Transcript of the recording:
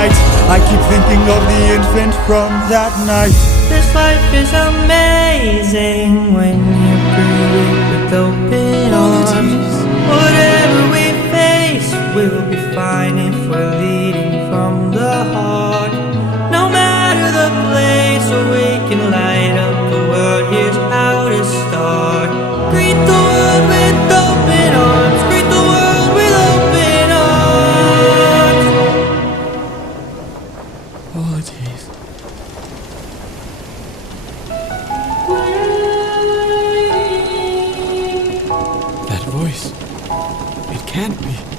night. I keep thinking of the infant from that night. This life is amazing when you greet it with open arms. Whatever we face, we'll be fine if we're leading from the heart. No matter the place, or we can light up the world. Here's how to start. Greet the world with open arms. Greet the world with open arms. Apologies. That voice. It can't be.